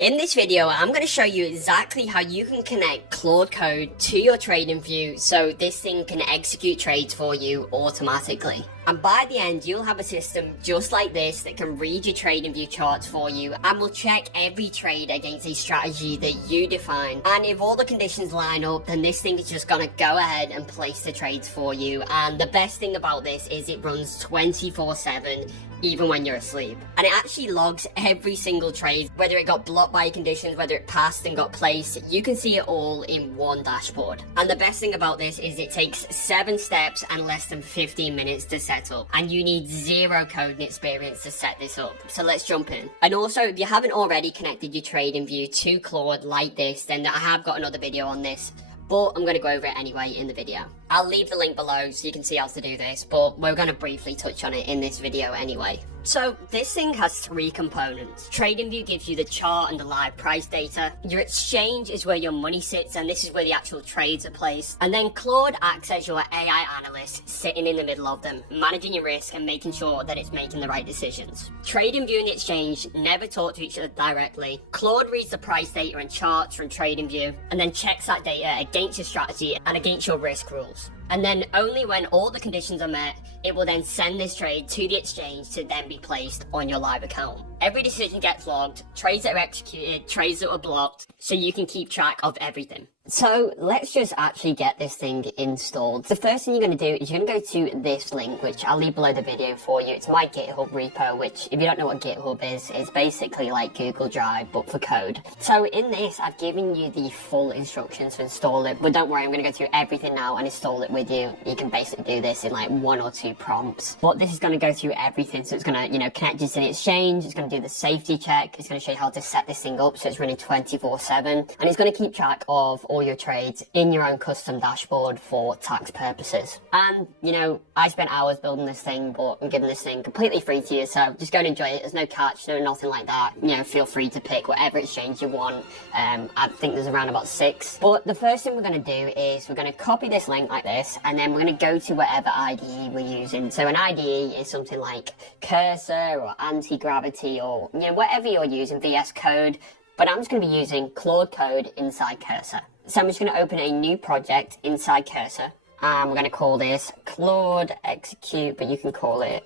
In this video, I'm going to show you exactly how you can connect Claude code to your TradingView so this thing can execute trades for you automatically. And by the end, you'll have a system just like this that can read your TradingView charts for you and will check every trade against a strategy that you define. And if all the conditions line up, then this thing is just going to go ahead and place the trades for you. And the best thing about this is it runs 24/7. Even when you're asleep. And it actually logs every single trade, whether it got blocked by conditions, whether it passed and got placed. You can see it all in one dashboard. And the best thing about this is it takes 7 steps and less than 15 minutes to set up. And you need 0 coding experience to set this up. So let's jump in. And also, if you haven't already connected your TradingView to Claude like this, then I have got another video on this. But I'm going to go over it anyway in the video. I'll leave the link below so you can see how to do this, but we're going to briefly touch on it in this video anyway. So this thing has 3 components. TradingView gives you the chart and the live price data. Your exchange is where your money sits, and this is where the actual trades are placed. And then Claude acts as your AI analyst sitting in the middle of them, managing your risk and making sure that it's making the right decisions. TradingView and the exchange never talk to each other directly. Claude reads the price data and charts from TradingView and then checks that data against your strategy and against your risk rules. And then only when all the conditions are met, it will then send this trade to the exchange to then be placed on your live account. Every decision gets logged, trades that are executed, trades that were blocked, so you can keep track of everything. So let's just actually get this thing installed. The first thing you're going to do is you're going to go to this link, which I'll leave below the video for you. It's my GitHub repo, which if you don't know what GitHub is, it's basically like Google Drive, but for code. So in this, I've given you the full instructions to install it, but don't worry, I'm going to go through everything now and install it with you. You can basically do this in like 1 or 2 prompts. But this is going to go through everything. So it's going to, connect you to the exchange. It's going to do the safety check. It's going to show you how to set this thing up so it's running 24/7. And it's going to keep track of all your trades in your own custom dashboard for tax purposes. And, I spent hours building this thing, but I'm giving this thing completely free to you. So just go and enjoy it. There's no catch, no nothing like that. Feel free to pick whatever exchange you want. I think there's around about 6. But the first thing we're going to do is we're going to copy this link like this, and then we're going to go to whatever IDE we're using. So an IDE is something like Cursor or Anti-Gravity or whatever you're using, VS Code. But I'm just going to be using Claude code inside Cursor. So I'm just going to open a new project inside Cursor. And we're going to call this Claude Execute, but you can call it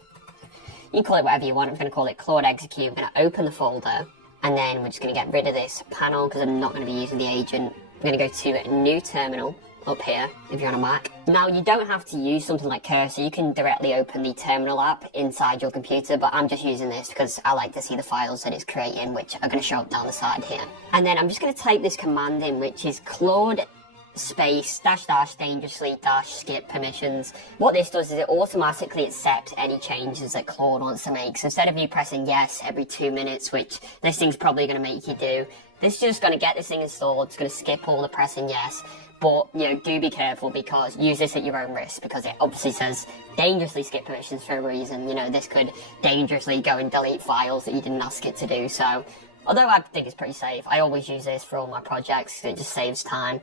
whatever you want. I'm going to call it Claude Execute. I'm going to open the folder, and then we're just going to get rid of this panel because I'm not going to be using the agent. I'm going to go to a new terminal up here if you're on a Mac. Now, you don't have to use something like Cursor. You can directly open the terminal app inside your computer, but I'm just using this because I like to see the files that it's creating, which are going to show up down the side here. And then I'm just going to type this command in, which is Claude space -- dangerously -- skip permissions. What this does is it automatically accepts any changes that Claude wants to make. So instead of you pressing yes every 2 minutes, which this thing's probably going to make you do, this is just going to get this thing installed. It's going to skip all the pressing yes. But, do be careful because use this at your own risk, because it obviously says dangerously skip permissions for a reason. This could dangerously go and delete files that you didn't ask it to do. So, although I think it's pretty safe, I always use this for all my projects. It just saves time.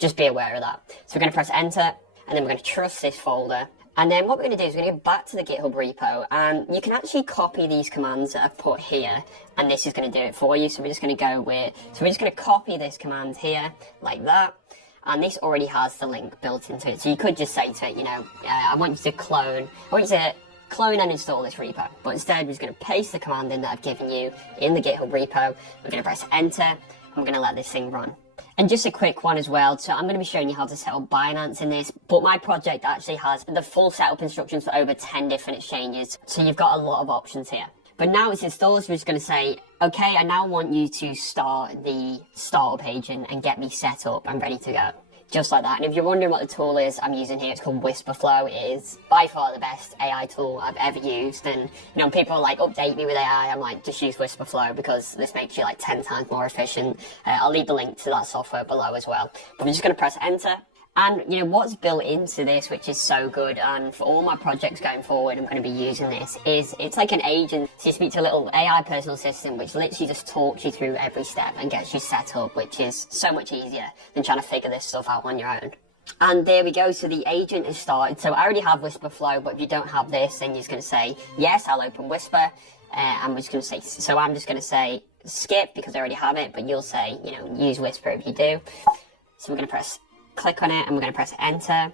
Just be aware of that. So we're going to press enter, and then we're going to trust this folder. And then what we're going to do is we're going to go back to the GitHub repo, and you can actually copy these commands that I've put here, and this is going to do it for you. So we're just going to we're just going to copy this command here, like that. And this already has the link built into it. So you could just say to it, I want you to clone and install this repo. But instead, we're just going to paste the command in that I've given you in the GitHub repo. We're going to press enter, and we're going to let this thing run. And just a quick one as well. So I'm going to be showing you how to set up Binance in this, but my project actually has the full setup instructions for over 10 different exchanges. So you've got a lot of options here. But now it's installed, so we're just going to say, okay, I now want you to start the startup agent and get me set up and ready to go. Just like that. And if you're wondering what the tool is I'm using here, it's called Whisperflow. It is by far the best AI tool I've ever used. And, people are like, update me with AI. I'm like, just use Whisperflow because this makes you like 10 times more efficient. I'll leave the link to that software below as well. But I'm just going to press enter. And, what's built into this, which is so good, and for all my projects going forward, I'm going to be using this, is it's like an agent. So you speak to a little AI personal assistant, which literally just talks you through every step and gets you set up, which is so much easier than trying to figure this stuff out on your own. And there we go, so the agent has started. So I already have Whisperflow, but if you don't have this, then you're just going to say, yes, I'll open Whisper. I'm just going to say, so I'm just going to say, skip because I already have it, but you'll say, you know, use Whisper if you do. So we're going to click on it, and we're going to press enter.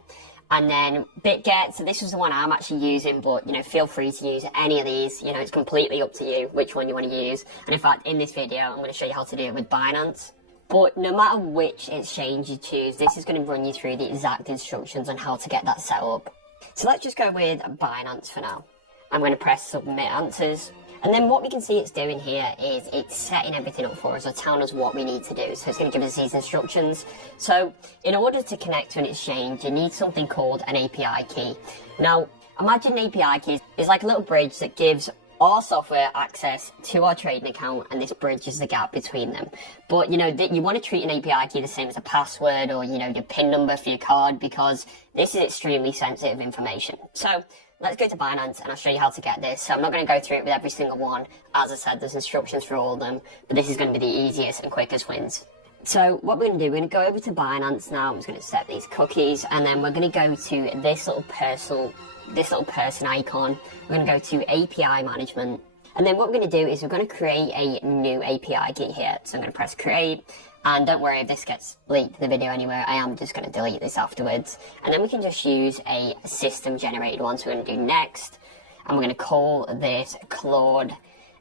And then BitGet, so this was the one I'm actually using, but, you know, feel free to use any of these. You know, it's completely up to you which one you want to use. And in fact, in this video, I'm going to show you how to do it with Binance. But no matter which exchange you choose, this is going to run you through the exact instructions on how to get that set up. So let's just go with Binance for now. I'm going to press submit answers. And then what we can see it's doing here is it's setting everything up for us or telling us what we need to do. So it's going to give us these instructions. So in order to connect to an exchange, you need something called an API key. Now, imagine an API key is like a little bridge that gives our software access to our trading account, and this bridges the gap between them. But, you know, you want to treat an API key the same as a password or, you know, your PIN number for your card, because this is extremely sensitive information. So let's go to Binance and I'll show you how to get this. So I'm not going to go through it with every single one. As I said, there's instructions for all of them, but this is going to be the easiest and quickest wins. So what we're going to do, we're going to go over to Binance now. I'm just going to set these cookies, and then we're going to go to this little person icon. We're going to go to API management. And then what we're going to do is we're going to create a new API key here. So I'm going to press create. And don't worry if this gets leaked in the video anywhere, I am just going to delete this afterwards. And then we can just use a system generated one. So we're going to do next. And we're going to call this Claude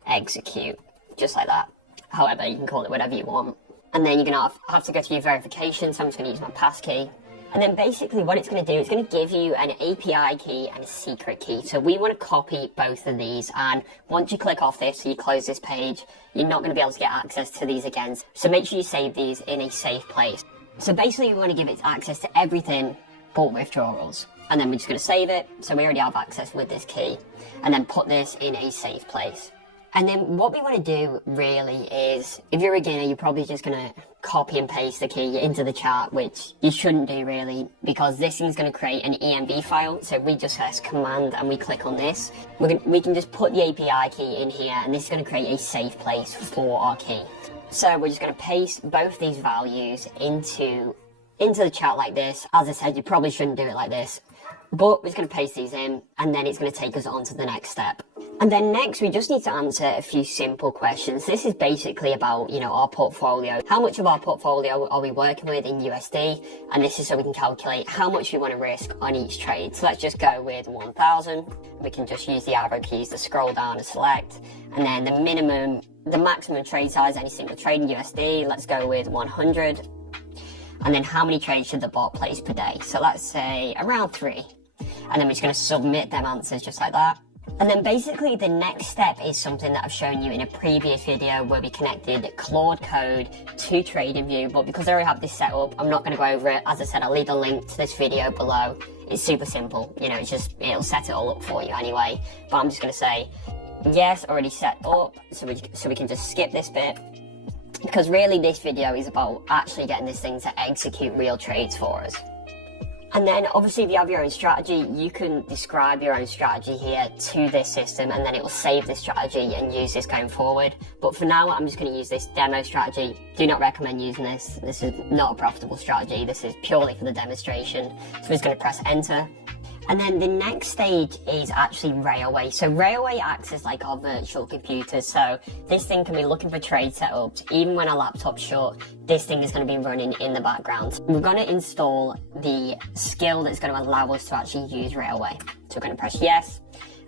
execute, just like that. However, you can call it whatever you want. And then you're going to have to go through your verification. So I'm just going to use my passkey. And then basically what it's going to do, it's going to give you an API key and a secret key. So we want to copy both of these. And once you click off this, so you close this page, you're not going to be able to get access to these again. So make sure you save these in a safe place. So basically we want to give it access to everything but withdrawals. And then we're just going to save it. So we already have access with this key. And then put this in a safe place. And then what we want to do really is, if you're a beginner, you're probably just going to copy and paste the key into the chat, which you shouldn't do really, because this thing's going to create an EMB file. So if we just press command and we click on this, we can just put the API key in here, and this is going to create a safe place for our key. So we're just going to paste both these values into the chat like this. As I said, you probably shouldn't do it like this, but we're just going to paste these in, and then it's going to take us on to the next step. And then next, we just need to answer a few simple questions. This is basically about, you know, our portfolio. How much of our portfolio are we working with in USD? And this is so we can calculate how much we want to risk on each trade. So let's just go with 1,000. We can just use the arrow keys to scroll down and select. And then the maximum trade size, any single trade in USD, let's go with 100. And then how many trades should the bot place per day? So let's say around 3. And then we're just going to submit them answers just like that. And then basically the next step is something that I've shown you in a previous video where we connected Claude code to TradingView, but because I already have this set up, I'm not going to go over it. As I said, I'll leave a link to this video below. It's super simple, you know, it'll set it all up for you anyway. But I'm just going to say, yes, already set up, so we can just skip this bit. Because really this video is about actually getting this thing to execute real trades for us. And then obviously if you have your own strategy, you can describe your own strategy here to this system, and then it will save this strategy and use this going forward. But for now, I'm just going to use this demo strategy. Do not recommend using this. This is not a profitable strategy. This is purely for the demonstration. So we're just going to press enter. And then the next stage is actually Railway. So Railway acts as like our virtual computer. So this thing can be looking for trade setups. Even when our laptop's shut, this thing is going to be running in the background. We're going to install the skill that's going to allow us to actually use Railway. So we're going to press yes.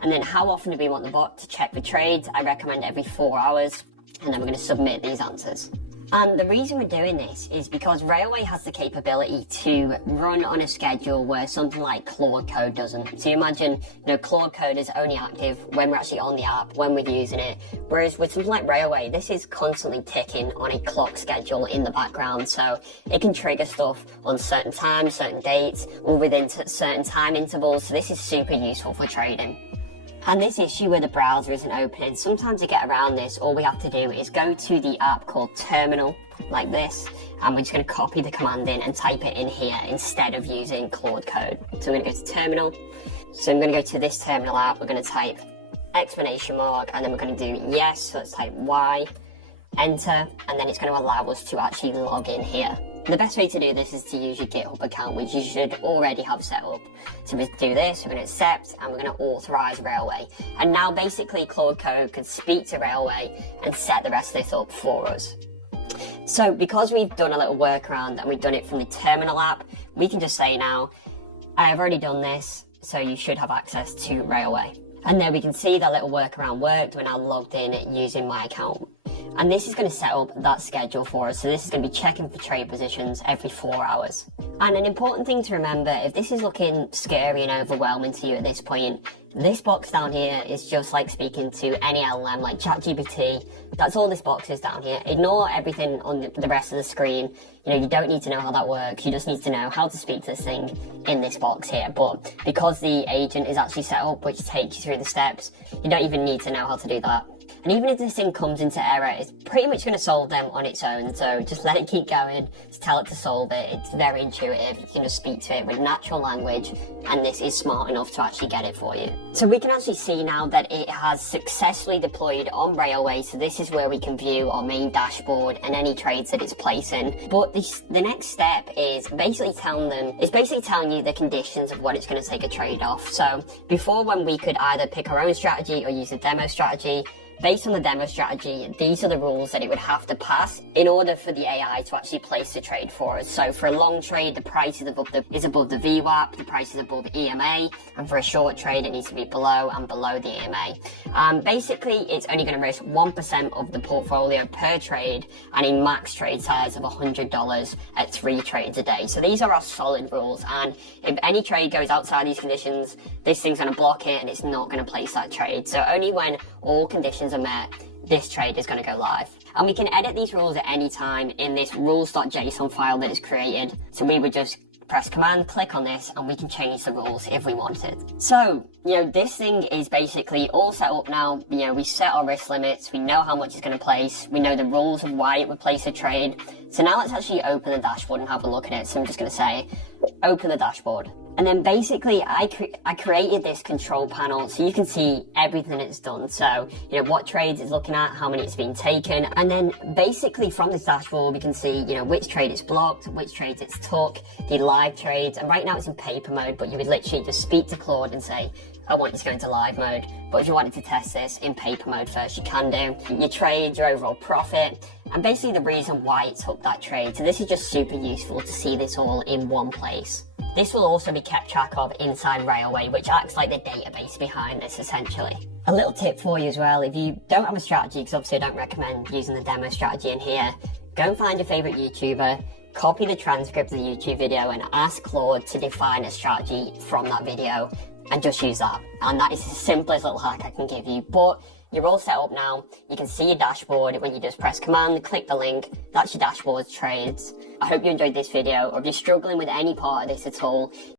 And then how often do we want the bot to check for trades? I recommend every 4 hours. And then we're going to submit these answers. And the reason we're doing this is because Railway has the capability to run on a schedule where something like Claude Code doesn't. So you imagine, you know, Claude Code is only active when we're actually on the app, when we're using it. Whereas with something like Railway, this is constantly ticking on a clock schedule in the background. So it can trigger stuff on certain times, certain dates, or within certain time intervals. So this is super useful for trading. And this issue where the browser isn't opening, sometimes to get around this, all we have to do is go to the app called Terminal, like this, and we're just going to copy the command in and type it in here instead of using Claude Code. So I'm going to go to Terminal. So I'm going to go to this Terminal app, we're going to type exclamation mark, and then we're going to do yes, so let's type Y, enter, and then it's going to allow us to actually log in here. The best way to do this is to use your GitHub account, which you should already have set up. So we do this, we're going to accept, and we're going to authorize Railway. And now basically Claude Code could speak to Railway and set the rest of this up for us. So because we've done a little workaround and we've done it from the terminal app, we can just say now, I have already done this, so you should have access to Railway. And there we can see that little workaround worked when I logged in using my account. And this is going to set up that schedule for us. So this is going to be checking for trade positions every 4 hours. And an important thing to remember, if this is looking scary and overwhelming to you at this point, this box down here is just like speaking to any LLM like ChatGPT. That's all this box is down here. Ignore everything on the rest of the screen. You know, you don't need to know how that works. You just need to know how to speak to this thing in this box here. But because the agent is actually set up, which takes you through the steps, you don't even need to know how to do that. And even if this thing comes into error, it's pretty much going to solve them on its own. So just let it keep going, just tell it to solve it. It's very intuitive. You can just speak to it with natural language, and this is smart enough to actually get it for you. So we can actually see now that it has successfully deployed on Railway. So this is where we can view our main dashboard and any trades that it's placing. But the next step is basically telling you the conditions of what it's going to take a trade off. So before, when we could either pick our own strategy or use a demo strategy, based on the demo strategy, these are the rules that it would have to pass in order for the AI to actually place the trade for us. So for a long trade, the price is above the VWAP, the price is above EMA, and for a short trade, it needs to be below and below the EMA. Basically, it's only going to risk 1% of the portfolio per trade and a max trade size of $100 at 3 trades a day. So these are our solid rules, and if any trade goes outside these conditions, this thing's going to block it and it's not going to place that trade. So only when all conditions are met, this trade is going to go live. And we can edit these rules at any time in this rules.json file that is created. So we would just press command, click on this, and we can change the rules if we wanted. So, this thing is basically all set up now. We set our risk limits, we know how much it's going to place, we know the rules of why it would place a trade. So now let's actually open the dashboard and have a look at it. So I'm just going to say, open the dashboard. And then basically I created this control panel so you can see everything it's done. So, what trades it's looking at, how many it's been taken. And then basically from this dashboard, we can see, which trade it's blocked, which trades it's took, the live trades. And right now it's in paper mode, but you would literally just speak to Claude and say, I want it to go into live mode. But if you wanted to test this in paper mode first, you can do. Your trades, your overall profit, and basically the reason why it took that trade. So this is just super useful to see this all in one place. This will also be kept track of inside Railway, which acts like the database behind this essentially. A little tip for you as well, if you don't have a strategy, because obviously I don't recommend using the demo strategy in here, go and find your favorite YouTuber, copy the transcript of the YouTube video and ask Claude to define a strategy from that video and just use that. And that is the simplest little hack I can give you. But you're all set up now. You can see your dashboard when you just press command, click the link. That's your dashboard trades. I hope you enjoyed this video, or if you're struggling with any part of this at all,